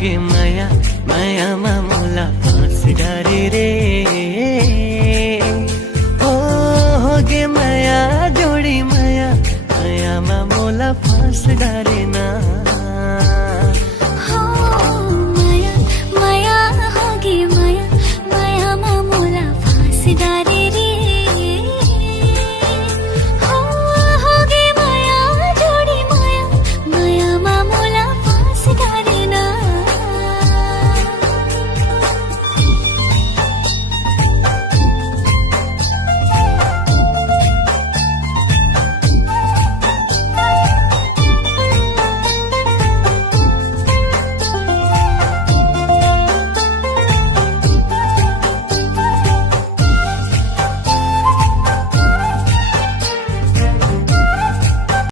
गे माया मायामा मोला फाँस डारे रे हो गे माया जोडी माया मायामा मोला फाँस डारे